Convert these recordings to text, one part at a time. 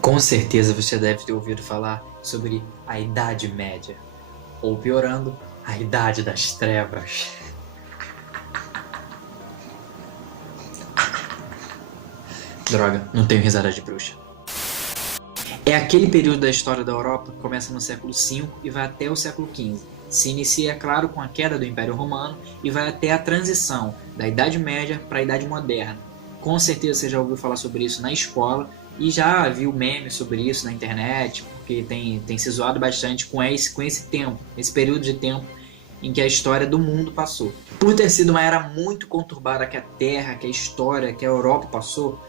Com certeza você deve ter ouvido falar sobre a Idade Média, ou piorando, a Idade das Trevas. Droga, não tenho risada de bruxa. É aquele período da história da Europa que começa no século V e vai até o século XV. Se inicia, claro, com a queda do Império Romano e vai até a transição da Idade Média para a Idade Moderna. Com certeza você já ouviu falar sobre isso na escola e já viu memes sobre isso na internet, porque tem se zoado bastante com esse tempo, esse período de tempo em que a história do mundo passou. Por ter sido uma era muito conturbada que a Terra, que a história, que a Europa passou,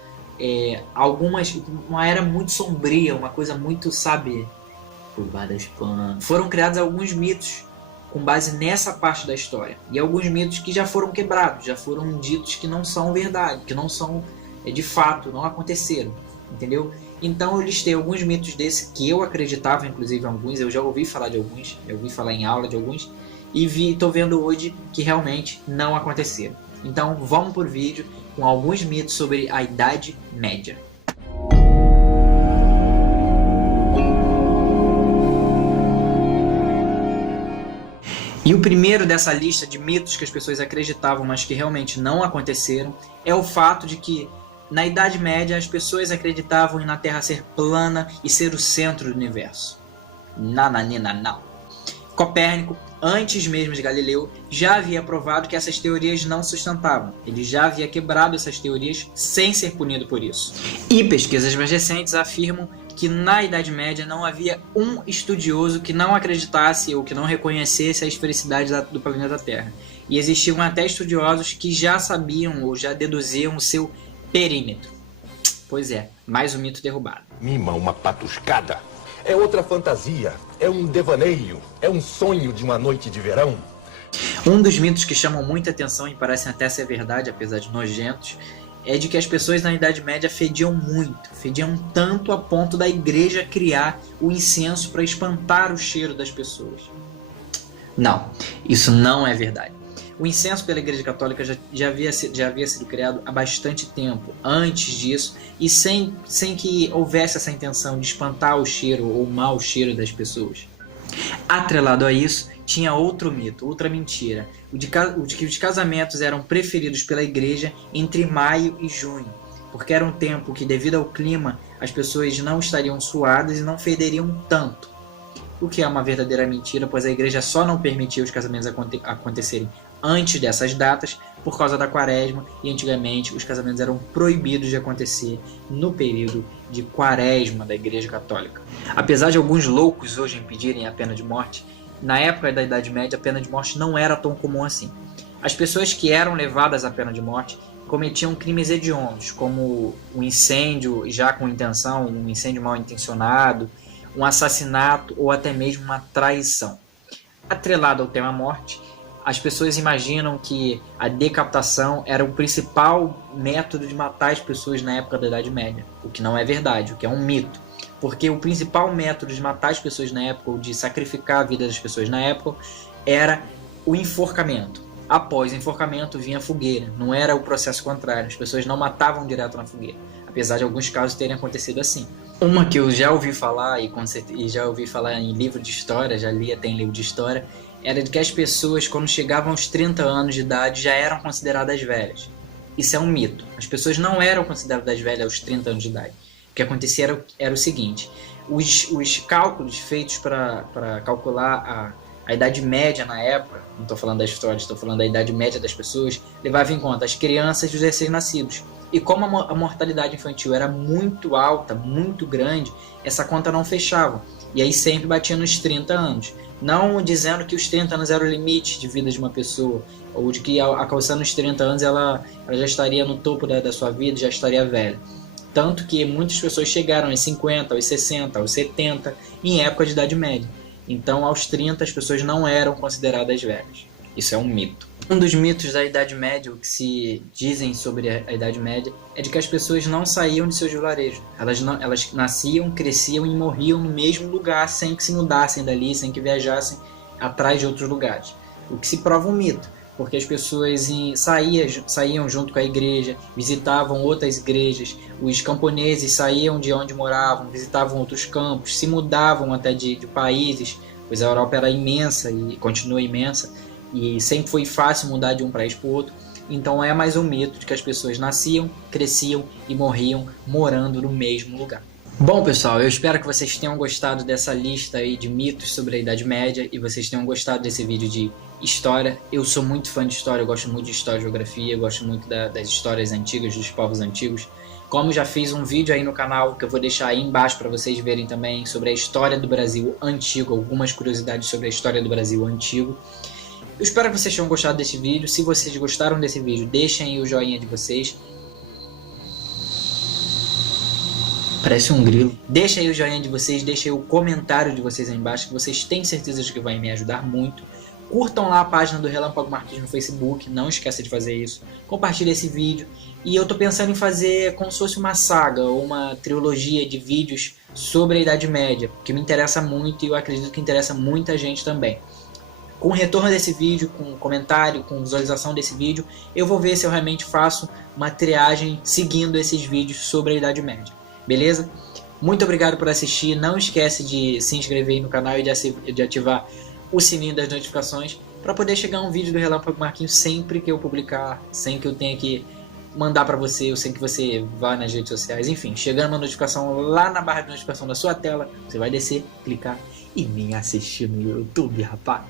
uma era muito sombria, uma coisa muito, sabe, por baixo das panos. Foram criados alguns mitos com base nessa parte da história. E alguns mitos que já foram quebrados, já foram ditos que não são verdade, que não são de fato, não aconteceram, entendeu? Então eu listei alguns mitos desses que eu acreditava, inclusive alguns, eu já ouvi falar de alguns, eu ouvi falar em aula de alguns, e estou vendo hoje que realmente não aconteceram. Então vamos por vídeo com alguns mitos sobre a Idade Média. E o primeiro dessa lista de mitos que as pessoas acreditavam, mas que realmente não aconteceram, é o fato de que na Idade Média as pessoas acreditavam em na Terra ser plana e ser o centro do universo. Não. Copérnico, antes mesmo de Galileu, já havia provado que essas teorias não sustentavam. Ele já havia quebrado essas teorias sem ser punido por isso. E pesquisas mais recentes afirmam que na Idade Média não havia um estudioso que não acreditasse ou que não reconhecesse a esfericidade do planeta Terra. E existiam até estudiosos que já sabiam ou já deduziam o seu perímetro. Pois é, mais um mito derrubado. Mima uma patuscada. É outra fantasia, é um devaneio, é um sonho de uma noite de verão. Um dos mitos que chamam muita atenção e parecem até ser verdade, apesar de nojentos, é de que as pessoas na Idade Média fediam muito, fediam tanto a ponto da igreja criar o incenso para espantar o cheiro das pessoas. Não, isso não é verdade. O incenso pela Igreja Católica já havia sido criado há bastante tempo, antes disso, e sem que houvesse essa intenção de espantar o cheiro ou o mau cheiro das pessoas. Atrelado a isso, tinha outro mito, outra mentira, o de que os casamentos eram preferidos pela igreja entre maio e junho, porque era um tempo que, devido ao clima, as pessoas não estariam suadas e não federiam tanto. O que é uma verdadeira mentira, pois a igreja só não permitia os casamentos acontecerem antes dessas datas por causa da quaresma, e antigamente os casamentos eram proibidos de acontecer no período de quaresma da Igreja Católica. Apesar de alguns loucos hoje impedirem a pena de morte, na época da Idade Média a pena de morte não era tão comum assim. As pessoas que eram levadas à pena de morte cometiam crimes hediondos, como um incêndio já com intenção, um incêndio mal intencionado, um assassinato ou até mesmo uma traição. Atrelado ao tema morte, as pessoas imaginam que a decapitação era o principal método de matar as pessoas na época da Idade Média, o que não é verdade, o que é um mito. Porque o principal método de matar as pessoas na época, ou de sacrificar a vida das pessoas na época, era o enforcamento. Após o enforcamento vinha a fogueira, não era o processo contrário, as pessoas não matavam direto na fogueira, apesar de alguns casos terem acontecido assim. Uma que eu já ouvi falar, e já ouvi falar em livro de história, já li até em livro de história, era de que as pessoas, quando chegavam aos 30 anos de idade, já eram consideradas velhas. Isso é um mito. As pessoas não eram consideradas velhas aos 30 anos de idade. O que acontecia era o seguinte: os cálculos feitos para calcular a Idade Média na época, não estou falando da história, estou falando da Idade Média das pessoas, levavam em conta as crianças e os recém-nascidos. E como a mortalidade infantil era muito alta, muito grande, essa conta não fechava. E aí sempre batia nos 30 anos. Não dizendo que os 30 anos era o limite de vida de uma pessoa, ou de que alcançando os 30 anos ela já estaria no topo da sua vida, já estaria velha. Tanto que muitas pessoas chegaram aos 50, aos 60, aos 70, em época de Idade Média. Então, aos 30, as pessoas não eram consideradas velhas. Isso é um mito. Um dos mitos da Idade Média, o que se dizem sobre a Idade Média, é de que as pessoas não saíam de seus vilarejos. Elas nasciam, cresciam e morriam no mesmo lugar, sem que se mudassem dali, sem que viajassem atrás de outros lugares. O que se prova um mito, porque as pessoas saíam junto com a igreja, visitavam outras igrejas, os camponeses saíam de onde moravam, visitavam outros campos, se mudavam até de países, pois a Europa era imensa e continua imensa, e sempre foi fácil mudar de um país para o outro. Então é mais um mito de que as pessoas nasciam, cresciam e morriam morando no mesmo lugar. Bom, pessoal, eu espero que vocês tenham gostado dessa lista aí de mitos sobre a Idade Média e vocês tenham gostado desse vídeo de história. Eu sou muito fã de história, eu gosto muito de história e geografia, eu gosto muito das histórias antigas, dos povos antigos. Como já fiz um vídeo aí no canal, que eu vou deixar aí embaixo para vocês verem também, sobre a história do Brasil antigo, algumas curiosidades sobre a história do Brasil antigo. Eu espero que vocês tenham gostado desse vídeo. Se vocês gostaram desse vídeo, deixem aí o joinha de vocês. Parece um grilo. Deixa aí o joinha de vocês, deixa aí o comentário de vocês aí embaixo, que vocês têm certeza de que vai me ajudar muito. Curtam lá a página do Relâmpago Marquês no Facebook, não esqueça de fazer isso. Compartilhe esse vídeo. E eu tô pensando em fazer como se fosse uma saga ou uma trilogia de vídeos sobre a Idade Média, que me interessa muito e eu acredito que interessa muita gente também. Com o retorno desse vídeo, com comentário, com visualização desse vídeo, eu vou ver se eu realmente faço uma triagem seguindo esses vídeos sobre a Idade Média. Beleza? Muito obrigado por assistir. Não esquece de se inscrever aí no canal e de ativar o sininho das notificações para poder chegar um vídeo do Relâmpago Marquinhos sempre que eu publicar, sem que eu tenha que mandar para você, ou sem que você vá nas redes sociais. Enfim, chegando uma notificação lá na barra de notificação da sua tela, você vai descer, clicar e me assistir no YouTube, rapaz.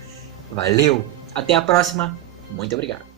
Valeu! Até a próxima. Muito obrigado.